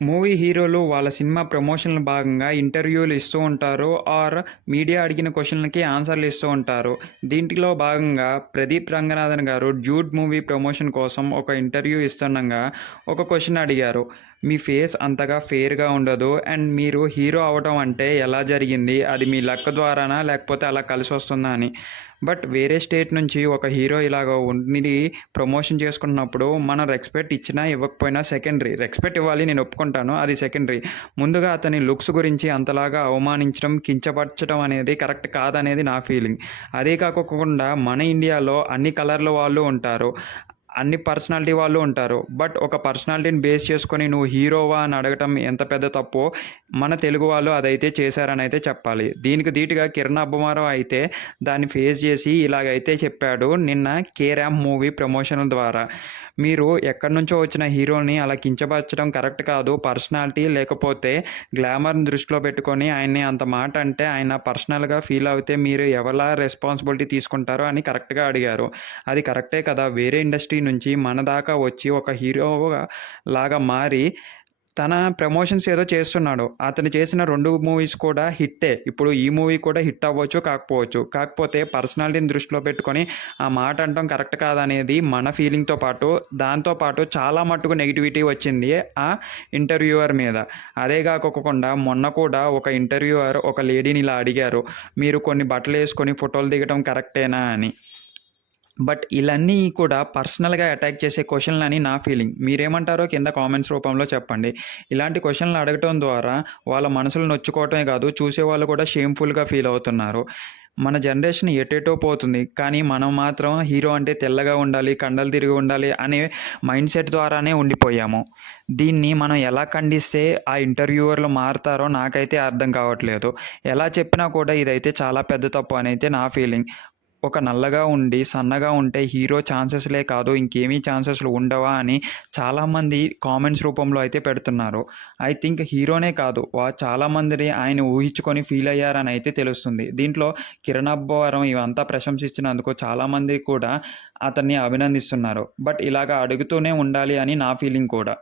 Movie హీరోలు వాళ్ళ cinema ప్రమోషన్‌లో భాగంగా ఇంటర్వ్యూలు ఇస్తూ ఉంటారు. మీడియా అడిగిన క్వెషన్‌లకి ఆన్సర్‌లు ఇస్తూ ఉంటారు. దీంట్లో భాగంగా ప్రదీప్ రంగనాథన్ గారు 'డ్యూడ్' మూవీ ప్రమోషన్ కోసం ఒక ఇంటర్వ్యూ ఇస్తుండగా ఒక క్వెషన్ అడిగారు. మీ ఫేస్ అంతగా ఫెయిర్‌గా ఉండదు. అండ్ మీరు హీరో అవ్వటం అంటే ఎలా జరిగింది? అది మీ లక్ ద్వారానా? లేకపోతే అలా కలిసొస్తుందా అని. బట్ వేరే స్టేట్ నుంచి ఒక హీరో ఇలాగ ఉండి ప్రమోషన్ చేసుకున్నప్పుడు మనం రెస్పెక్ట్ ఇచ్చినా ఇవ్వకపోయినా సెకండరీ. రెస్పెక్ట్ ఇవ్వాలి, నేను ఒప్పుకుంటాను, అది సెకండరీ. ముందుగా అతని లుక్స్ గురించి అంతలాగా అవమానించడం, కించపరచడం అనేది కరెక్ట్ కాదనేది నా ఫీలింగ్. అదే కాకోకుండా మన ఇండియాలో అన్ని కలర్ల వాళ్ళు ఉంటారు. అన్ని పర్సనాలిటీ వాళ్ళు ఉంటారు. బట్ ఒక పర్సనాలిటీని బేస్ చేసుకొని నువ్వు హీరోవా అని అడగటం ఎంత పెద్ద తప్పో మన తెలుగు వాళ్ళు అదైతే చేశారని అయితే చెప్పాలి. దీనికి ధీటుగా కిరణ్ అబ్బవరం అయితే దాన్ని ఫేస్ చేసి ఇలాగైతే చెప్పాడు నిన్న 'కే ర్యాంప్' మూవీ ప్రమోషన్ల ద్వారా. మీరు ఎక్కడి నుంచో వచ్చిన హీరోని అలా కించపరచడం కరెక్ట్ కాదు. పర్సనాలిటీ లేకపోతే గ్లామర్‌ని దృష్టిలో పెట్టుకొని ఆయన్ని అంత మాట అంటే ఆయన పర్సనల్‌గా ఫీల్ అవుతే మీరు ఎవలా రెస్పాన్సిబిలిటీ తీసుకుంటారో అని కరెక్ట్‌గా అడిగారు. అది కరెక్టే కదా! వేరే ఇండస్ట్రీ నుంచి మన దాకా వచ్చి ఒక హీరోగా లాగా మారి తన ప్రమోషన్స్ ఏదో చేస్తున్నాడు. అతను చేసిన 2 మూవీస్ కూడా హిట్టే. ఇప్పుడు ఈ మూవీ కూడా హిట్ అవ్వచ్చు, కాకపోవచ్చు. కాకపోతే పర్సనాలిటీని దృష్టిలో పెట్టుకొని ఆ మాట అనటం కరెక్ట్ కాదనేది మన ఫీలింగ్‌తో పాటు, దాంతో పాటు చాలా మట్టుకు నెగటివిటీ వచ్చింది ఆ ఇంటర్వ్యూయర్ మీద. అదే కాకోకుండా మొన్న కూడా ఒక ఇంటర్వ్యూయర్ ఒక లేడీని ఇలా అడిగారు. మీరు కొన్ని బట్టలేసుకొని ఫోటోలు దిగటం కరెక్టేనా అని. బట్ ఇలన్నీ కూడా పర్సనల్‌గా అటాక్ చేసే క్వెషన్‌లని నా ఫీలింగ్. మీరేమంటారో కింద కామెంట్స్ రూపంలో చెప్పండి. ఇలాంటి క్వెషన్‌లు అడగటం ద్వారా వాళ్ళ మనసులు నొచ్చుకోవటమే కాదు, చూసేవాళ్ళు కూడా షేమ్‌ఫుల్‌గా ఫీల్ అవుతున్నారు. మన జనరేషన్ ఎటెటో పోతుంది. కానీ మనం మాత్రం హీరో అంటే తెల్లగా ఉండాలి, కండలు తిరిగి ఉండాలి అనే మైండ్‌సెట్ ద్వారానే ఉండిపోయాము. దీన్ని మనం ఎలా ఖండిస్తే ఆ ఇంటర్వ్యూవర్లు మారతారో నాకైతే అర్థం కావట్లేదు. ఎలా చెప్పినా కూడా ఇదైతే చాలా పెద్ద తప్పు అనైతే నా ఫీలింగ్. ఒక నల్లగా ఉండి, సన్నగా ఉంటే హీరో ఛాన్సెస్‌లే కాదు, ఇంకేమీ ఛాన్సెస్‌లు ఉండవా అని చాలామంది కామెంట్స్ రూపంలో అయితే పెడుతున్నారు. ఐ థింక్ హీరోనే కాదు, చాలామందిని ఆయన ఊహించుకొని ఫీల్ అయ్యారని అయితే తెలుస్తుంది. దీంట్లో కిరణ్ అబ్బవరం ఇవంతా ప్రశంసించినందుకు చాలామంది కూడా అతన్ని అభినందిస్తున్నారు. బట్ ఇలాగ అడుగుతూనే ఉండాలి అని నా ఫీలింగ్ కూడా.